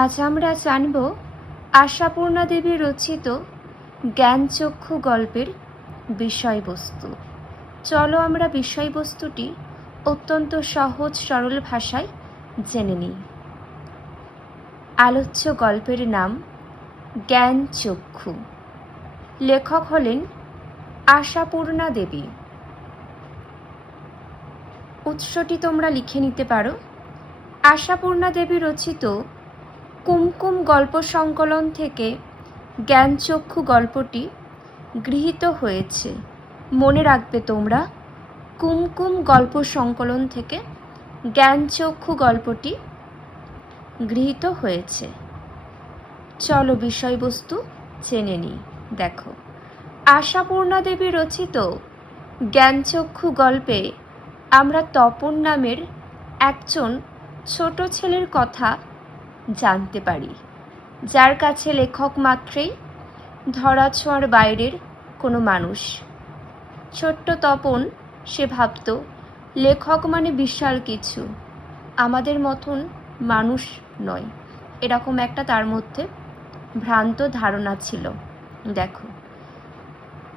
আজ আমরা জানব আশাপূর্ণা দেবী রচিত জ্ঞানচক্ষু গল্পের বিষয়বস্তু। চলো আমরা বিষয়বস্তুটি অত্যন্ত সহজ সরল ভাষায় জেনে নিই। আলোচ্য গল্পের নাম জ্ঞানচক্ষু। লেখক হলেন আশাপূর্ণা দেবী। উৎসটি তোমরা লিখে নিতে পারো। আশাপূর্ণা দেবী রচিত কুমকুম গল্প সংকলন থেকে জ্ঞানচক্ষু গল্পটি গৃহীত হয়েছে। মনে রাখবে তোমরা, কুমকুম গল্প সংকলন থেকে জ্ঞানচক্ষু গল্পটি গৃহীত হয়েছে। চলো বিষয়বস্তু জেনে নিই। দেখো, আশাপূর্ণা দেবী রচিত জ্ঞানচক্ষু গল্পে আমরা তপন নামের একজন ছোট ছেলের কথা জানতে পারি, যার কাছে লেখক মাত্রেই ধরাছোঁয়ার বাইরের কোনো মানুষ। ছোট্ট তপন সে ভাবত লেখক মানে বিশাল কিছু, আমাদের মতন মানুষ নয়, এরকম একটা তার মধ্যে ভ্রান্ত ধারণা ছিল। দেখো,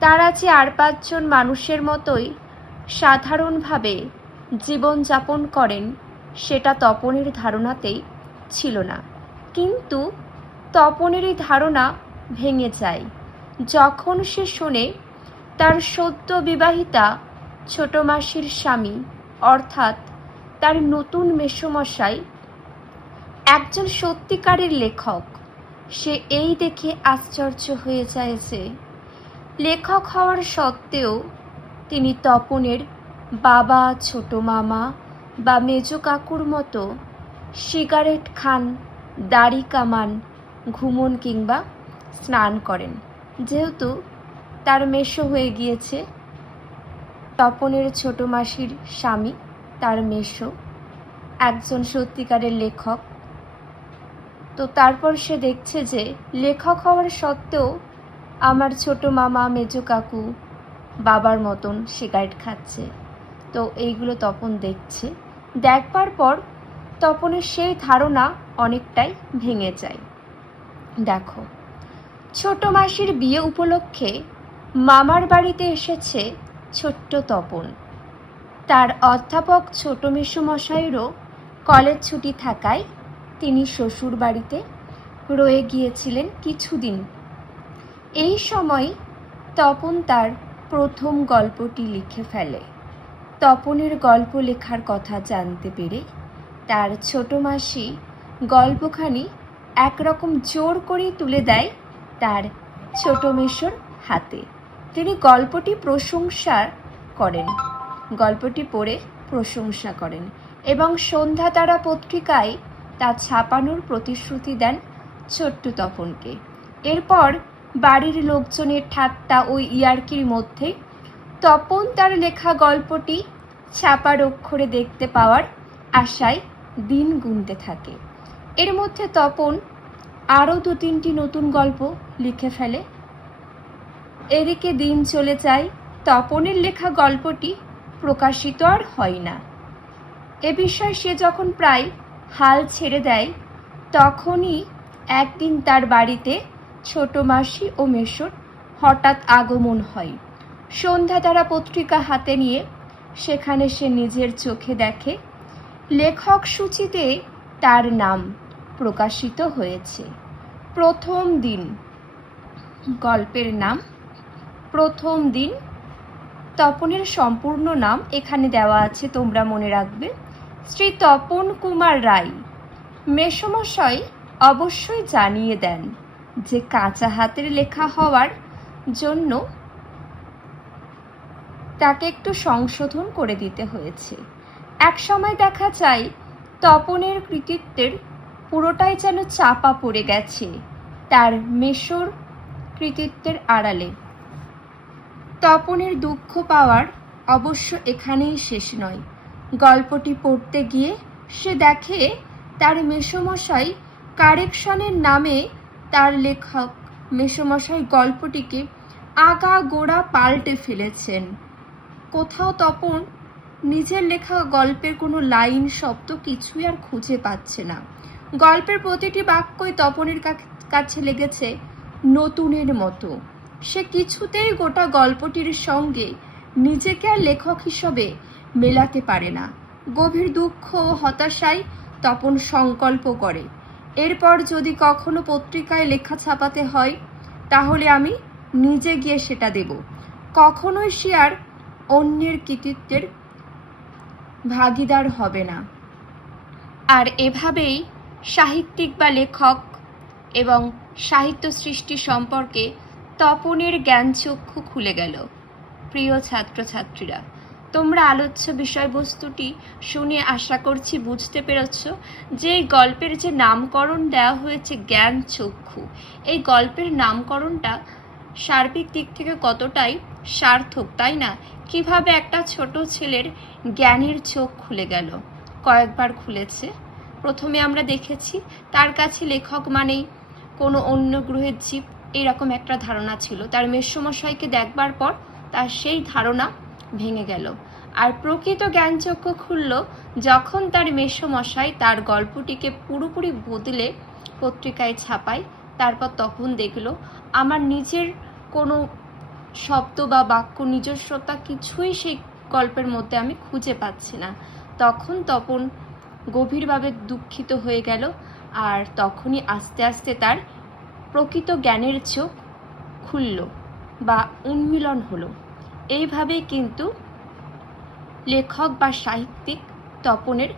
তারা যে আর পাঁচজন মানুষের মতোই সাধারণভাবে জীবনযাপন করেন সেটা তপনের ধারণাতেই ছিল না। কিন্তু তপনের এই ধারণা ভেঙে যায় যখন সে শোনে তার সদ্য বিবাহিতা ছোট মাসির স্বামী অর্থাৎ তার নতুন মেসোমশাই একজন সত্যিকারের লেখক। সে এই দেখে আশ্চর্য হয়ে যায় যে লেখক হওয়ার সত্ত্বেও তিনি তপনের বাবা, ছোট মামা বা মেজ কাকুর মতো সিগারেট খান, দাড়ি কামান, ঘুমন কিংবা স্নান করেন। যেহেতু তার মেসো হয়ে গিয়েছে, তপনের ছোট মাসির স্বামী তার মেসো, একজন সত্যিকারের লেখক। তো তারপর সে দেখছে যে লেখক হওয়ার সত্ত্বেও আমার ছোট মামা, মেজ কাকু বাবার মতন সিগারেট খাচ্ছে। তো এইগুলো তপন দেখছে। দেখবার পর তপনের সেই ধারণা অনেকটাই ভেঙে যায়। দেখো, ছোট মাসির বিয়ে উপলক্ষে মামার বাড়িতে এসেছে ছোট্ট তপন। তার অধ্যাপক ছোট মেসোমশাইয়েরও কলেজ ছুটি থাকায় তিনি শ্বশুর বাড়িতে রয়ে গিয়েছিলেন কিছুদিন। এই সময় তপন তার প্রথম গল্পটি লিখে ফেলে। তপনের গল্প লেখার কথা জানতে পেরে তার ছোট মাসি গল্পখানি একরকম জোর করেই তুলে দেয় তার ছোট মেসোর হাতে। তিনি গল্পটি পড়ে প্রশংসা করেন এবং সন্ধ্যা তারা পত্রিকায় তা ছাপানোর প্রতিশ্রুতি দেন ছোট্ট তপনকে। এরপর বাড়ির লোকজনের ঠাট্টা ও ইয়ার্কির মধ্যে তপন তার লেখা গল্পটি ছাপার অক্ষরে দেখতে পাওয়ার আশায় দিন গুনতে থাকে। এর মধ্যে তপন আরও 2-3টি নতুন গল্প লিখে ফেলে। এদিকে দিন চলে যায়, তপনের লেখা গল্পটি প্রকাশিত আর হয় না। এ বিষয়ে সে যখন প্রায় হাল ছেড়ে দেয়, তখনই একদিন তার বাড়িতে ছোট মাসি ও মেসোর হঠাৎ আগমন হয়। সন্ধ্যা তারা পত্রিকা হাতে নিয়ে সেখানে সে নিজের চোখে দেখে লেখক সূচিতে তার নাম প্রকাশিত হয়েছে। প্রথম দিন, গল্পের নাম প্রথম দিন। তপনের সম্পূর্ণ নাম এখানে দেওয়া আছে, তোমরা মনে রাখবে, শ্রী তপন কুমার রায়। মেসোমশাই অবশ্যই জানিয়ে দেন যে কাঁচা হাতের লেখা হওয়ার জন্য তাকে একটু সংশোধন করে দিতে হয়েছে। এক সময় দেখা যায় তপনের কৃতিত্বের পুরোটাই যেন চাপা পড়ে গেছে তার মেসোর কৃতিত্বের আড়ালে। তপনের দুঃখ পাওয়ার অবশ্য এখানেই শেষ নয়। গল্পটি পড়তে গিয়ে সে দেখে তার মেসোমশাই কারেকশনের নামে তার লেখক মেসোমশাই গল্পটিকে আগাগোড়া পাল্টে ফেলেছেন। কোথাও তপন নিজের লেখা গল্পের কোনো লাইন, শব্দ কিছুই আর খুঁজে পাচ্ছে না। গল্পের প্রতিটি বাক্যই তপনের কাছে লেগেছে নতুনের মতো। সে কিছুতেই গোটা গল্পটির সঙ্গে নিজেকে আর লেখক হিসেবে মেলাতে পারে না। গভীর দুঃখ ও হতাশায় তপন সংকল্প করে, এরপর যদি কখনো পত্রিকায় লেখা ছাপাতে হয় তাহলে আমি নিজে গিয়ে সেটা দেব। কখনোই সে আর অন্যের কৃতিত্বের ভাগীদার হবে না। আর এভাবেই সাহিত্যিক বা লেখক এবং সাহিত্য সৃষ্টি সম্পর্কে তপনের জ্ঞানচক্ষু খুলে গেল। প্রিয় ছাত্রছাত্রীরা, তোমরা আলোচ্য বিষয়বস্তুটি শুনে আশা করছি বুঝতে পেরেছ যে এই গল্পের যে নামকরণ দেওয়া হয়েছে জ্ঞানচক্ষু, এই গল্পের নামকরণটা সার্বিক দিক থেকে কতটাই সার্থক, তাই না? কিভাবে একটা ছোট ছেলের জ্ঞানের চোখ খুলে গেল, কয়েকবার খুলেছে। প্রথমে আমরা দেখেছি তার কাছে লেখক মানেই কোনো অন্য গ্রহের জীব, এরকম একটা ধারণা ছিল। তার মেসোমশাইকে দেখবার পর তার সেই ধারণা ভেঙে গেল। আর প্রকৃত জ্ঞানচক্ষু খুলল যখন তার মেসোমশাই তার গল্পটিকে পুরোপুরি বদলে পত্রিকায় ছাপায়। তারপর তখন দেখল আমার নিজের কোনো শব্দ বা বাক্য, নিজস্বতা কিছুই সেই গল্পের মধ্যে আমি খুঁজে পাচ্ছি না। তখন তপন গভীরভাবে দুঃখিত হয়ে গেল, আর তখনই আস্তে আস্তে তার প্রকৃত জ্ঞানের চোখ খুলল বা উন্মিলন হলো। এইভাবেই কিন্তু লেখক বা সাহিত্যিক তপনের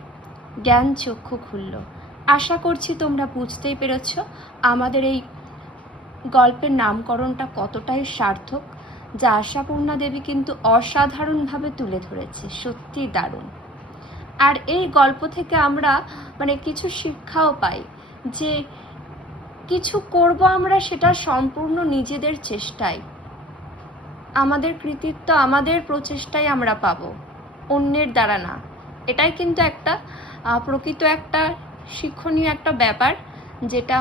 জ্ঞান চক্ষু খুলল। আশা করছি তোমরা বুঝতেই পেরেছ আমাদের এই গল্পের নামকরণটা কতটাই সার্থক, যা আশাপূর্ণা দেবী কিন্তু অসাধারণভাবে তুলে ধরেছে। সত্যি দারুণ। আর এই গল্প থেকে আমরা কিছু শিক্ষাও পাই যে কিছু করব আমরা সেটা সম্পূর্ণ নিজেদের চেষ্টায়, আমাদের কৃতিত্ব আমাদের প্রচেষ্টায় আমরা পাবো, অন্যের দ্বারা না। এটাই কিন্তু একটা প্রকৃত একটা শিক্ষণীয় একটা ব্যাপার, যেটা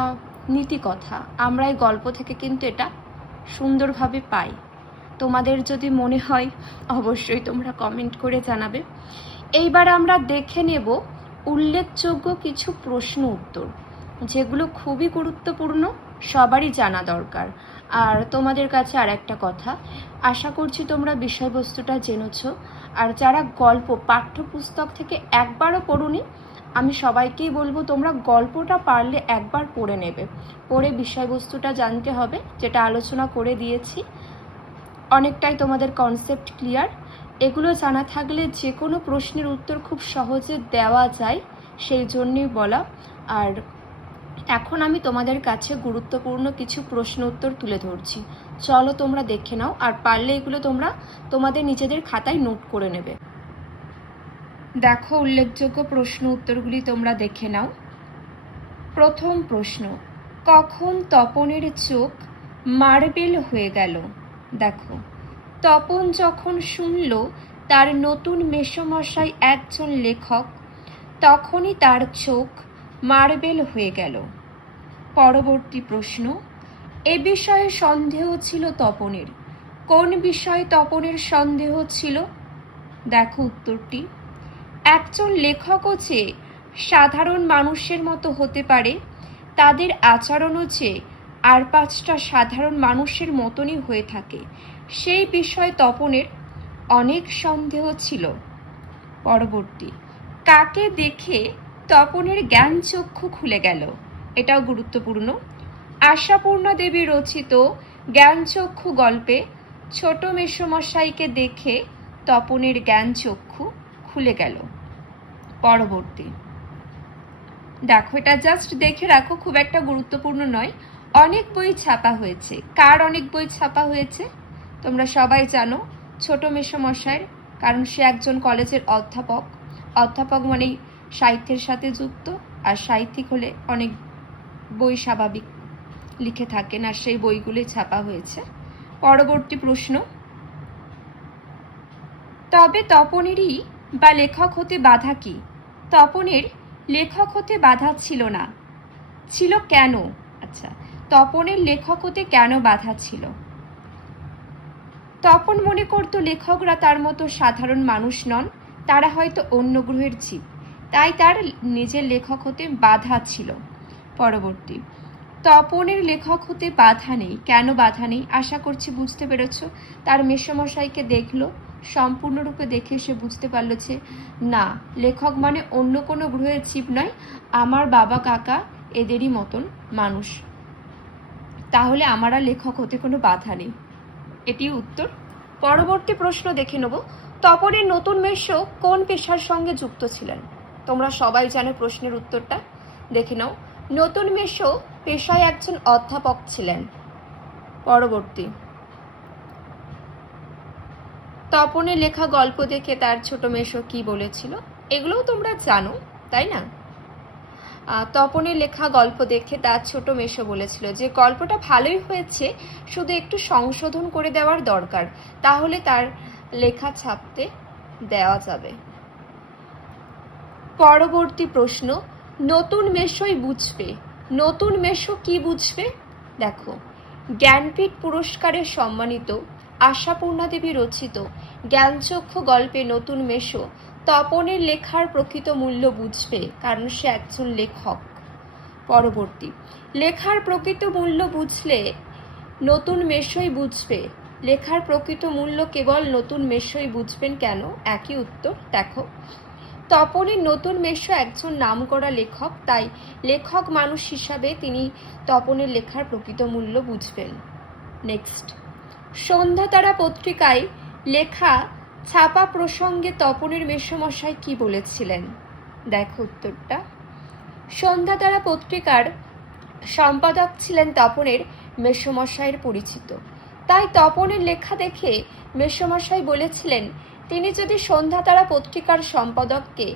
নীতি কথা আমরা এই গল্প থেকে কিন্তু এটা সুন্দরভাবে পাই। তোমাদের যদি মনে হয় অবশ্যই তোমরা কমেন্ট করে জানাবে। এইবার আমরা দেখে নেব উল্লেখযোগ্য কিছু প্রশ্ন উত্তর, যেগুলো খুবই গুরুত্বপূর্ণ, সবারই জানা দরকার। আর তোমাদের কাছে আর একটা কথা, আশা করছি তোমরা বিষয়বস্তুটা জেনেছ। আর যারা গল্প পাঠ্যপুস্তক থেকে একবারও পড়োনি, আমি সবাইকেই বলবো তোমরা গল্পটা পারলে একবার পড়ে নেবে, পড়ে বিষয়বস্তুটা জানতে হবে, যেটা আলোচনা করে দিয়েছি। অনেকটাই তোমাদের কনসেপ্ট ক্লিয়ার। এগুলো জানা থাকলে যে কোনো প্রশ্নের উত্তর খুব সহজে দেওয়া যায়, সেই জন্যই বলা। আর এখন আমি তোমাদের কাছে গুরুত্বপূর্ণ কিছু প্রশ্ন উত্তর তুলে ধরছি, চলো তোমরা দেখে নাও। আর পারলে এগুলো তোমরা তোমাদের নিজেদের খাতায় নোট করে নেবে। দেখো উল্লেখযোগ্য প্রশ্ন উত্তরগুলি তোমরা দেখে নাও। প্রথম প্রশ্ন, কখন তপনের চোখ মার্বেল হয়ে গেল? দেখো, তপন যখন শুনল তার নতুন মেসোমশাই একজন লেখক, তখনই তার চোখ মার্বেল হয়ে গেল। পরবর্তী প্রশ্ন, এ বিষয়ে সন্দেহ ছিল তপনের। কোন বিষয়ে তপনের সন্দেহ ছিল? দেখো উত্তরটি, একজন লেখকও যে সাধারণ মানুষের মতো হতে পারে, তাদের আচরণও যে আর 5টা সাধারণ মানুষের মতনই হয়ে থাকে, সেই বিষয়ে তপনের অনেক সন্দেহ ছিল। পরবর্তী, কাকে দেখে তপনের জ্ঞান চক্ষু খুলে গেল? এটাও গুরুত্বপূর্ণ। আশাপূর্ণা দেবী রচিত জ্ঞানচক্ষু গল্পে ছোট মেসোমশাইকে দেখে তপনের জ্ঞানচক্ষু খুলে গেল। পরবর্তী, দেখো এটা জাস্ট দেখে রাখো, খুব একটা গুরুত্বপূর্ণ নয়। অনেক বই ছাপা হয়েছে। কার অনেক বই ছাপা হয়েছে? তোমরা সবাই জানো ছোট মেসোমশাইয়ের, কারণ সে একজন কলেজের অধ্যাপক। অধ্যাপক মানেই সাহিত্যের সাথে যুক্ত, আর সাহিত্যিক হলে অনেক বই স্বাভাবিক লিখে থাকেন, আর সেই বইগুলি ছাপা হয়েছে। পরবর্তী প্রশ্ন, তবে তপনেরই বা লেখক হতে বাধা কি? তপনের লেখক হতে বাধা ছিল না। ছিল কেন? আচ্ছা, তপনের লেখক হতে কেন বাধা ছিল? তপন মনে করত লেখকরা তার মতো সাধারণ মানুষ নন, তারা হয়তো অন্য গ্রহের জীব। তাই তার নিজের লেখক হতে বাধা ছিল। পরবর্তী, তপনের লেখক হতে বাধা নেই। কেন বাধা নেই? আশা করছি বুঝতে পেরেছ। তার মেসোমশাইকে দেখলো, সম্পূর্ণরূপে দেখে সে বুঝতে পারল যে না, লেখক মানে অন্য কোনো গ্রহের জীব নয়, আমার বাবা কাকা এদেরই মতন মানুষ, তাহলে আমার আর লেখক হতে কোনো বাধা নেই। এটি উত্তর। পরবর্তী প্রশ্ন দেখে নেব, তপনের নতুন মেষ্য কোন পেশার সঙ্গে যুক্ত ছিলেন? তোমরা সবাই জানো প্রশ্নের উত্তরটা, দেখে নাও। নতুন মেষ্য পেশায় একজন অধ্যাপক ছিলেন। পরবর্তী, তপনের লেখা গল্প দেখে তার ছোট মেষ্য কি বলেছিল? এগুলোও তোমরা জানো, তাই না? তপনের লেখা গল্প দেখে তার ছোট মেষ্য বলেছিল যে গল্পটা ভালোই হয়েছে, শুধু একটু সংশোধন করে দেওয়ার দরকার, তাহলে তার লেখা ছাপতে দেওয়া যাবে। পরবর্তী প্রশ্ন, নতুন মেষ্যই বুঝবে। নতুন মেষ্য কি বুঝবে? দেখো, জ্ঞানপীঠ পুরস্কারে সম্মানিত আশাপূর্ণা দেবী রচিত জ্ঞানচক্ষু গল্পে নতুন মেষ্য তপনের লেখার প্রকৃত মূল্য বুঝবে, কারণ সে একজন লেখক। পরবর্তী, লেখার প্রকৃত মূল্য বুঝলে নতুন মেষ্যই বুঝবে। লেখার প্রকৃত মূল্য কেবল নতুন মেষ্যই বুঝবেন কেন? একই উত্তর। দেখো, তপনের নতুন মেষ্য একজন নামকরা লেখক, তাই লেখক মানুষ হিসাবে তিনি তপনের লেখার প্রকৃত মূল্য বুঝবেন। নেক্সট, সন্ধ্যাতারা পত্রিকায় লেখা ছাপা প্রসঙ্গে তপনের মেসোমশাই কি বলেছিলেন? দেখো উত্তরটা। সন্ধ্যাতারা পত্রিকার সম্পাদক ছিলেন তপনের মেসোমশাইয়ের পরিচিত, তাই তপনের লেখা দেখে মেসোমশাই বলেছিলেন তিনি যদি সন্ধ্যাতারা পত্রিকার সম্পাদককে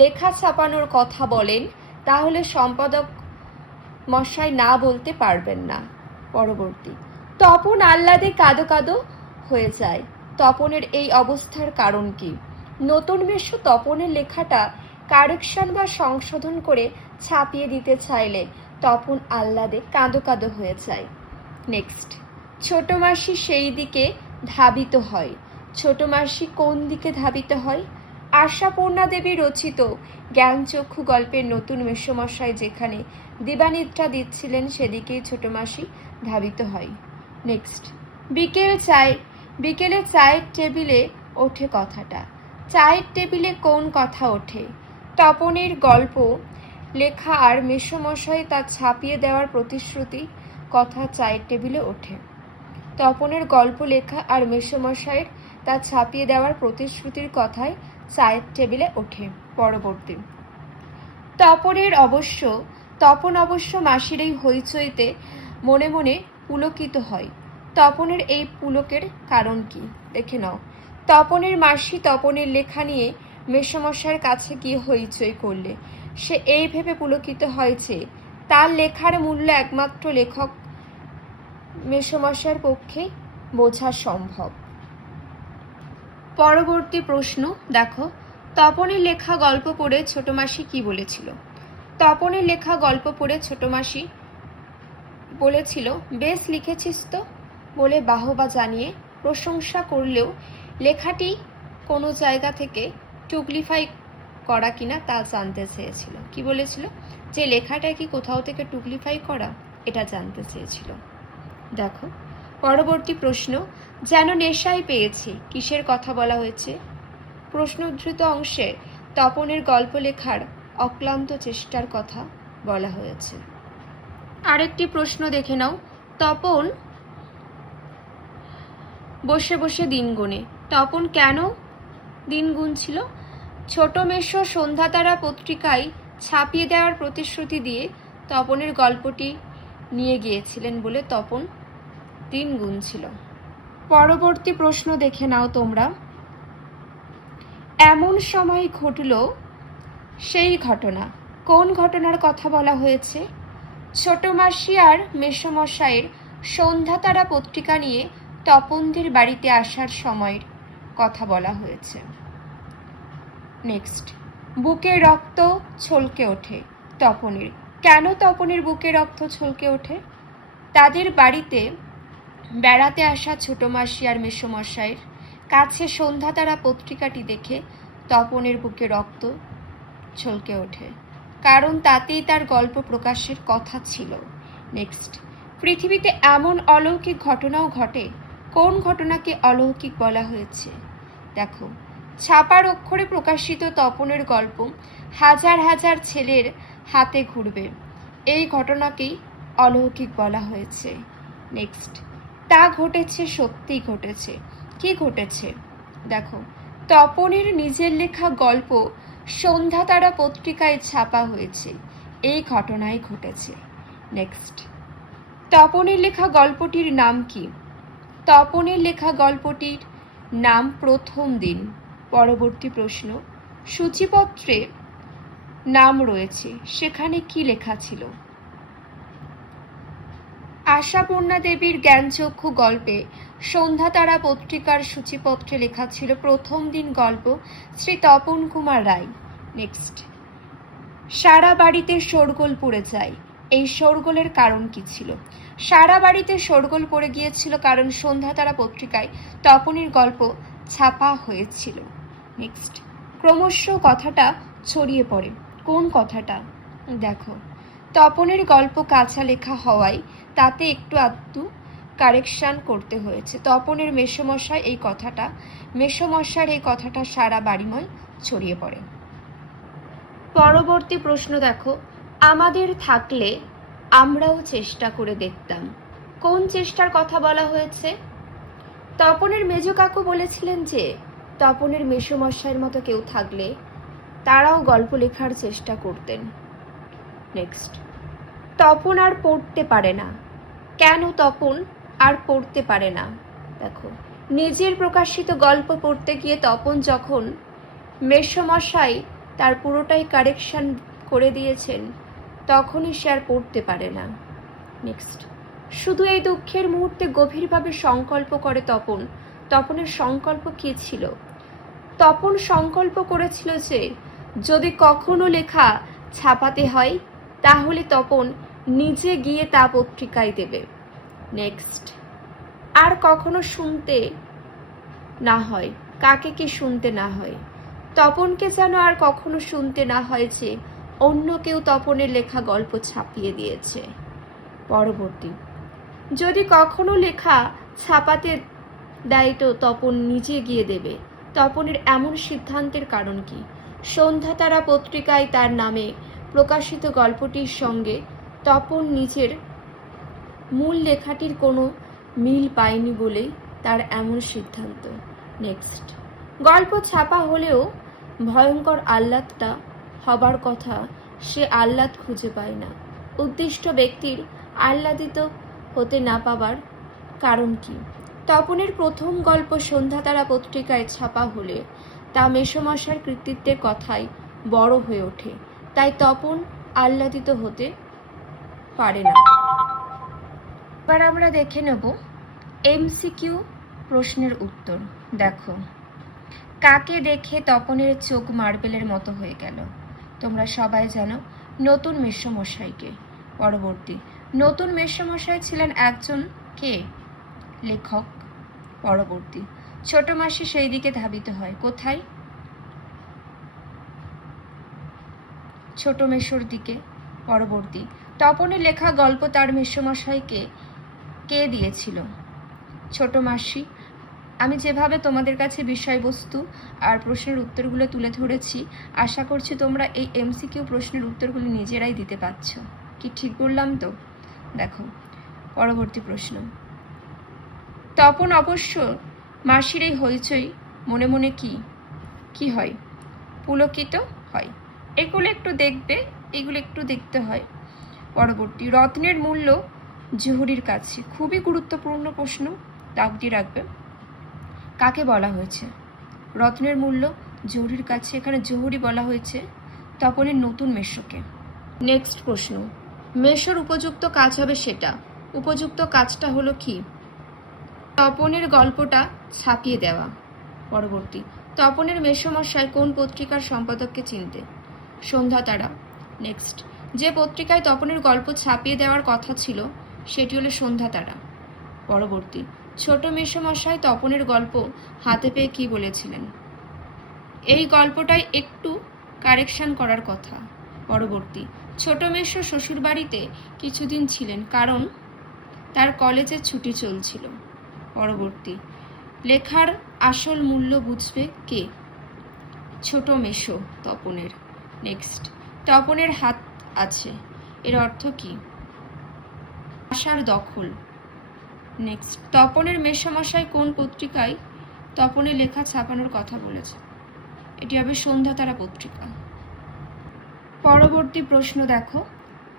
লেখা ছাপানোর কথা বলেন তাহলে সম্পাদক মশাই না বলতে পারবেন না। পরবর্তী, তপন আহ্লাদে কাঁদো কাঁদো হয়ে যায়। তপনের এই অবস্থার কারণ কি? নতুন মেষ্য তপনের লেখাটা কারেকশন বা সংশোধন করে ছাপিয়ে দিতে চাইলে তপন আহ্লাদে কাঁদো কাঁদো হয়ে যায়। নেক্সট, ছোট মাসি সেই দিকে ধাবিত হয়। ছোট মাসি কোন দিকে ধাবিত হয়? আশাপূর্ণা দেবী রচিত জ্ঞানচক্ষু গল্পের নতুন মেসোমশাই যেখানে দিবানিদ্রা দিচ্ছিলেন সেদিকেই ছোট মাসি ধাবিত হয়। নেক্সট, বিকেলে চায়ের টেবিলে ওঠে কথাটা। চায়ের টেবিলে কোন কথা ওঠে? তপনের গল্প লেখা আর মেসোমশাই তা ছাপিয়ে দেওয়ার প্রতিশ্রুতি কথা চায়ের টেবিলে ওঠে। তপনের গল্প লেখা আর মেসোমশাইয়ের তা ছাপিয়ে দেওয়ার প্রতিশ্রুতির কথায় চায়ের টেবিলে ওঠে। পরবর্তী, তপন অবশ্য মাসির এই হইচইতে মনে মনে পুলকিত হয়। তপনের এই পুলকের কারণ কি? দেখে নাও। তপনের মাসি তপনের লেখা নিয়ে মেসোমশাইয়ের কাছে গিয়ে হইচই করলে সে এই ভেবে পুলকিত হয় যে তার লেখার মূল্য একমাত্র লেখক মেসোমশাইয়ের পক্ষে বোঝা সম্ভব। পরবর্তী প্রশ্ন দেখো, তপনের লেখা গল্প পড়ে ছোট মাসি কি বলেছিল? তপনের লেখা গল্প পড়ে ছোট মাসি বলেছিল বেশ লিখেছিস তো বলে বাহবা জানিয়ে প্রশংসা করলেও লেখাটি কোনো জায়গা থেকে টুকলিফাই করা কিনা তা জানতে চেয়েছিল। কি বলেছিল? যে লেখাটা কি কোথাও থেকে টুকলিফাই করা, এটা জানতে চেয়েছিল। দেখো, পরবর্তী প্রশ্ন, যেন নেশাই পেয়েছি, কিসের কথা বলা হয়েছে? প্রশ্ন উদ্ধৃত অংশে তপনের গল্প লেখার অক্লান্ত চেষ্টার কথা বলা হয়েছে। আরেকটি প্রশ্ন দেখে নাও, তপন বসে বসে দিন গুনে। তপন কেন দিন গুনছিল? ছোট মেষ্য সন্ধ্যাতারা পত্রিকায় ছাপিয়ে দেওয়ার প্রতিশ্রুতি দিয়ে তপনের গল্পটি নিয়ে গিয়েছিলেন বলে তপন দিন গুনছিল। পরবর্তী প্রশ্ন দেখে নাও তোমরা, এমন সময় ঘটল সেই ঘটনা। কোন ঘটনার কথা বলা হয়েছে? ছোট মাসি আর মেসোমশাইয়ের সন্ধ্যাতারা পত্রিকা নিয়ে তপনদের বাড়িতে আসার সময়ের কথা বলা হয়েছে। নেক্সট, বুকের রক্ত ছলকে ওঠে তপনের। কেন তপনের বুকে রক্ত ছলকে ওঠে? তাদের বাড়িতে বেড়াতে আসা ছোট মাসি আর মেসোমশাইয়ের কাছে সন্ধ্যাতারা পত্রিকাটি দেখে তপনের বুকে রক্ত ছলকে ওঠে, কারণ তাতেই তার গল্প প্রকাশের কথা ছিল। নেক্সট, পৃথিবীতে এমন অলৌকিক ঘটনাও ঘটে, কোন ঘটনাকে অলৌকিক বলা হয়েছে? দেখো, ছাপার অক্ষরে প্রকাশিত তপনের গল্প হাজার হাজার ছেলের হাতে ঘুরবে, এই ঘটনাকেই অলৌকিক বলা হয়েছে। নেক্সট, তা ঘটেছে, সত্যিই ঘটেছে। কি ঘটেছে? দেখো, তপনের নিজের লেখা গল্প সন্ধ্যাতারা পত্রিকায় ছাপা হয়েছে, এই ঘটনাই ঘটেছে। নেক্সট, তপনের লেখা গল্পটির নাম কি? তপনের লেখা গল্পটির নাম প্রথম দিন। পরবর্তী প্রশ্ন, সূচিপত্রে নাম রয়েছে, সেখানে কি লেখা ছিল? আশাপূর্ণা দেবীর জ্ঞানচক্ষু গল্পে সন্ধ্যাতারা পত্রিকার সূচিপত্রে লেখা ছিল প্রথম দিন গল্প, শ্রী তপন কুমার রায়। নেক্সট, সারা বাড়িতে শোরগোল পড়ে যায়, এই শোরগোলের কারণ কি ছিল? সারা বাড়িতে শোরগোল পড়ে গিয়েছিল কারণ সন্ধ্যাতারা পত্রিকায় তপনের গল্প ছাপা হয়েছিল। নেক্সট, ক্রমশ কথাটা ছড়িয়ে পড়ে, কোন কথাটা? দেখো, তপনের গল্প কাঁচা লেখা হওয়ায় তাতে একটু আধটু কারেকশন করতে হয়েছে। তপনের মেসোমশার এই কথাটা সারা বাড়িময় ছড়িয়ে পড়ে। পরবর্তী প্রশ্ন দেখো, আমাদের থাকলে আমরাও চেষ্টা করে দেখতাম, কোন চেষ্টার কথা বলা হয়েছে? তপনের মেজ কাকু বলেছিলেন যে তপনের মেসোমশাইয়ের মতো কেউ থাকলে তারাও গল্প লেখার চেষ্টা করতেন। নেক্সট, তপন আর পড়তে পারে না, কেন তপন আর পড়তে পারে না? দেখো, নিজের প্রকাশিত গল্প পড়তে গিয়ে তপন যখন মেসোমশাই তার পুরোটাই কারেকশন করে দিয়েছেন, তখনই সে আর পড়তে পারে না। নেক্সট, শুধু এই দুঃখের মুহূর্তে গভীরভাবে সংকল্প করে তপন। তপনের সংকল্প কি ছিল? তপন সংকল্প করেছিল যে যদি কখনো লেখা ছাপাতে হয় তাহলে তপন নিজে গিয়ে তা পত্রিকায় দেবে। নেক্সট, আর কখনো শুনতে না হয়, কাকে কি শুনতে না হয়? তপনকে যেন আর কখনো শুনতে না হয় যে অন্য কেউ তপনের লেখা গল্প ছাপিয়ে দিয়েছে। পরবর্তী, যদি কখনো লেখা ছাপাতে দেয় তো তপন নিজে গিয়ে দেবে। তপনের এমন সিদ্ধান্তের কারণ কি? সন্ধ্যাতারা পত্রিকায় তার নামে প্রকাশিত গল্পটির সঙ্গে তপন নিজের মূল লেখাটির কোনো মিল পায়নি বলেই তার এমন সিদ্ধান্ত। নেক্সট, গল্প ছাপা হলেও ভয়ঙ্কর আহ্লাদটা হবার কথা, সে আহ্লাদ খুঁজে পায় না। উদ্দিষ্ট ব্যক্তির আহ্লাদিত হতে না পাবার কারণ কি? তপনের প্রথম গল্প সন্ধ্যাতারা পত্রিকায় ছাপা হলে তা মেসোমশাইয়ের কৃতিত্বের কথাই বড় হয়ে ওঠে, তাই তপন আহ্লাদিত হতে পারে না। এবার আমরা দেখে নেব এমসিকিউ প্রশ্নের উত্তর। দেখো, কাকে দেখে তপনের চোখ মার্বেলের মতো হয়ে গেল? তোমরা সবাই জানো, নতুন মেসোমশাইকে। পরবর্তী, নতুন মেসোমশাই ছিলেন একজন কে? লেখক। পরবর্তী, ছোট মাসি সেই দিকে ধাবিত হয়, কোথায়? ছোট মেসোর দিকে। পরবর্তী, তপনের লেখা গল্প তার মেসোমশাইকে কে দিয়েছিল? ছোট মাসি। আমি যেভাবে তোমাদের কাছে বিষয়বস্তু আর প্রশ্নের উত্তরগুলো তুলে ধরেছি, আশা করছি তোমরা এই এমসিকিউ প্রশ্নের উত্তরগুলো নিজেরাই দিতে পারছো। কি ঠিক বললাম তো? দেখো, পরবর্তী প্রশ্ন, তপন অবশ্য মাসির এই হইচই মনে মনে কি হয়? পুলকিত হয়। এগুলো একটু দেখতে হয়। পরবর্তী, রত্নের মূল্য জহুরির কাছে, খুবই গুরুত্বপূর্ণ প্রশ্ন, দাগ দিয়ে রাখবে। কাকে বলা হয়েছে? রত্নের মূল্য জহুরির কাছে, এখানে জহুরি বলা হয়েছে তপনের নতুন মেসোকে। নেক্সট প্রশ্ন, মেসোর উপযুক্ত কাজ হবে সেটা, উপযুক্ত কাজটা হলো কি? তপনের গল্পটা ছাপিয়ে দেওয়া। পরবর্তী, তপনের মেসোমশাই কোন পত্রিকার সম্পাদককে চিনতে? সন্ধ্যাতারা। নেক্সট, যে পত্রিকায় তপনের গল্প ছাপিয়ে দেওয়ার কথা ছিল সেটি হলো সন্ধ্যাতারা। পরবর্তী, ছোট মেসোমশাই তপনের গল্প হাতে পেয়ে কি বলেছিলেন? এই গল্পটাই একটু কারেকশন করার কথা। পরবর্তী, ছোট মেশো শ্বশুর বাড়িতে কিছুদিন ছিলেন কারণ তার কলেজের ছুটি চলছিল। পরবর্তী, লেখার আসল মূল্য বুঝবে কে? ছোট মেশো তপনের। নেক্সট, তপনের হাত আছে, এর অর্থ কি? আশার দখল। নেক্সট, তপনের মেসোমশাই কোন পত্রিকায় তপনের লেখা ছাপানোর কথা বলেছে? এটি হবে সন্ধ্যাতারা পত্রিকা। পরবর্তী প্রশ্ন দেখো,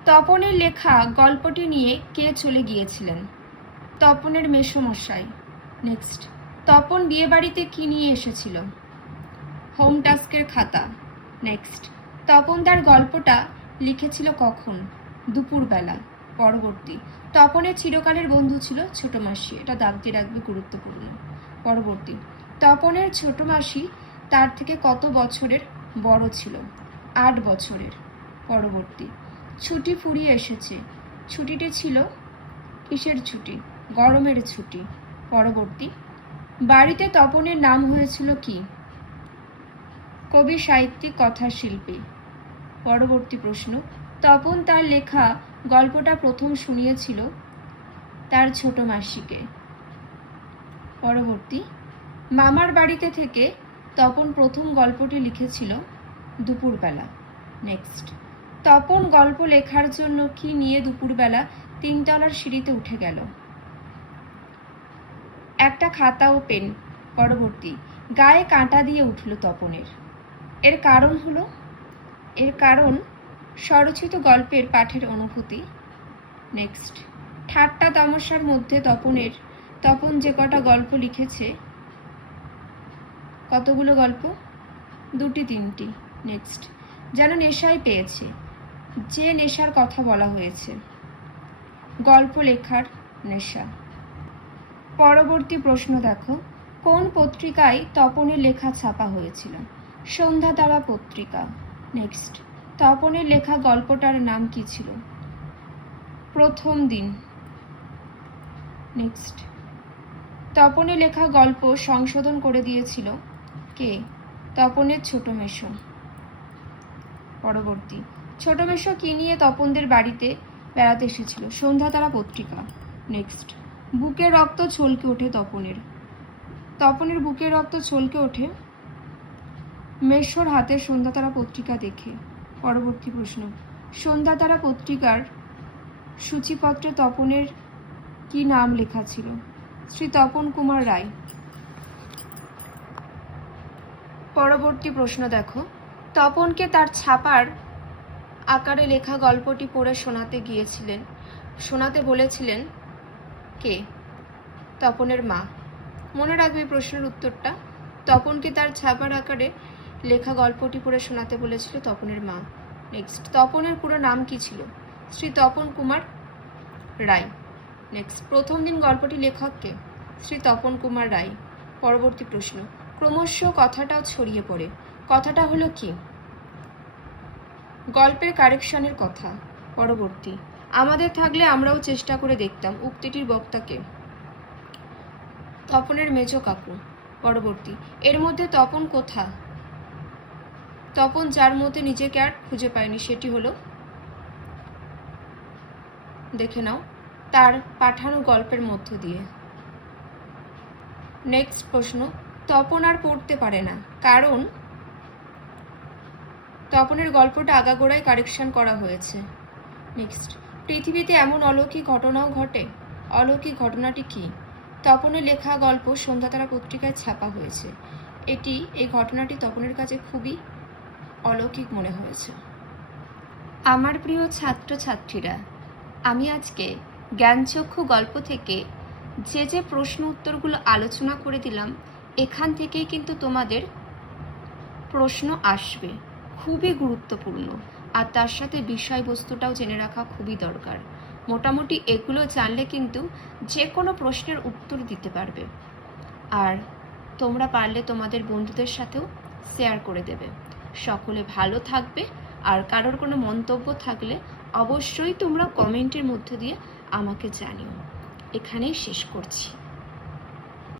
তপনের লেখা গল্পটি নিয়ে কে চলে গিয়েছিলেন? তপনের মেসোমশাই। নেক্সট, তপন বিয়ে বাড়িতে কি নিয়ে এসেছিল? হোম টাস্কের খাতা। নেক্সট, তপন তার গল্পটা লিখেছিল কখন? দুপুরবেলা। পরবর্তী, তপনের চিরকালের বন্ধু ছিল ছোট মাসি, এটা দাগ দিয়ে রাখবে, গুরুত্বপূর্ণ। পরবর্তী, তপনের ছোট মাসি তার থেকে কত বছরের বড় ছিল? 8 বছরের। পরবর্তী, ছুটি ফুরিয়ে এসেছে, ছুটিটি ছিল কিসের ছুটি? গরমের ছুটি। পরবর্তী, বাড়িতে তপনের নাম হয়েছিল কি? কবি, সাহিত্যিক, কথাশিল্পী। পরবর্তী প্রশ্ন, তপন তার লেখা গল্পটা প্রথম শুনিয়েছিল তার ছোট মাসিকে। পরবর্তী, মামার বাড়িতে থেকে তপন প্রথম গল্পটি লিখেছিল দুপুরবেলা। নেক্সট, তপন গল্প লেখার জন্য কি নিয়ে দুপুরবেলা 3 তলার সিঁড়িতে উঠে গেল? একটা খাতা ও পেন। পরবর্তী, গায়ে কাঁটা দিয়ে উঠল তপনের, এর কারণ হলো? এর কারণ স্বরচিত গল্পের পাঠের অনুভূতি। নেক্সট, ঠাট্টা তামাশার মধ্যে তপন যে কটা গল্প লিখেছে, কতগুলো গল্প? 2টি 3টি। নেক্সট, যেন নেশায় পেয়েছে, যে নেশার কথা বলা হয়েছে? গল্প লেখার নেশা। পরবর্তী প্রশ্ন দেখো, কোন পত্রিকায় তপনের লেখা ছাপা হয়েছিল? সন্ধ্যাতারা পত্রিকা। নেক্সট, তপনের লেখা গল্পটার নাম কি ছিল? প্রথম দিন। নেক্সট, তপনের লেখা গল্প সংশোধন করে দিয়েছিল কে? তপনের ছোট মেশো। পরবর্তী, ছোট মেশো কি নিয়ে তপনদের বাড়িতে বেড়াতে এসেছিল? সন্ধ্যাতারা পত্রিকা। নেক্সট, বুকের রক্ত ছলকে ওঠে তপনের বুকের রক্ত ছলকে ওঠে মেশোর হাতে সন্ধ্যাতারা পত্রিকা দেখে। পরবর্তী প্রশ্ন, সন্ধ্যাতারা পত্রিকার সূচিপত্রে তপনের কি নাম লেখা ছিল? শ্রী তপন কুমার রায়। পরবর্তী প্রশ্ন দেখো, তপনকে তার ছাপার আকারে লেখা গল্পটি পড়ে শোনাতে বলেছিলেন কে? তপনের মা। মনে রাখবে এই প্রশ্নের উত্তরটা। তপনকে তার ছাপার আকারে লেখা গল্পটি পড়ে শোনাতে বলেছিল তপনের মা। নেক্সট, তপনের পুরো নাম কি ছিল? শ্রী তপন কুমার রায়। নেক্সট, প্রথম দিন গল্পটি লেখক কে? শ্রী তপন কুমার রায়। পরবর্তী প্রশ্ন, ক্রমশ কথাটাও ছড়িয়ে পড়ে, কথাটা হলো কি? গল্পের কারেকশনের কথা। পরবর্তী, আমাদের থাকলে আমরাও চেষ্টা করে দেখতাম, উক্তিটির বক্তাকে? তপনের মেজো কাকু। পরবর্তী, এর মধ্যে তপন কোথা? তপন যার মধ্যে নিজেকে আর খুঁজে পায়নি, সেটি হলো, দেখে নাও, তার পাঠানো গল্পের মধ্য দিয়ে। নেক্সট প্রশ্ন, তপন আর পড়তে পারে না কারণ তপনের গল্পটা আগাগোড়াই কারেকশন করা হয়েছে। নেক্সট, পৃথিবীতে এমন অলৌকিক ঘটনাও ঘটে, অলৌকিক ঘটনাটি কি? তপনের লেখা গল্প সন্ধ্যাতারা পত্রিকায় ছাপা হয়েছে, এই ঘটনাটি তপনের কাছে খুবই অলৌকিক মনে হয়েছে। আমার প্রিয় ছাত্রছাত্রীরা, আমি আজকে জ্ঞানচক্ষু গল্প থেকে যে প্রশ্ন উত্তরগুলো আলোচনা করে দিলাম, এখান থেকেই কিন্তু তোমাদের প্রশ্ন আসবে, খুবই গুরুত্বপূর্ণ, আর তার সাথে বিষয়বস্তুটাও জেনে রাখা খুবই দরকার। মোটামুটি এগুলো জানলে কিন্তু যে কোনো প্রশ্নের উত্তর দিতে পারবে, আর তোমরা পারলে তোমাদের বন্ধুদের সাথেও শেয়ার করে দেবে। সকলে ভালো থাকবে, আর কারোর কোনো মন্তব্য থাকলে অবশ্যই তোমরা কমেন্টের মধ্যে দিয়ে আমাকে জানিও। এখানেই শেষ করছি।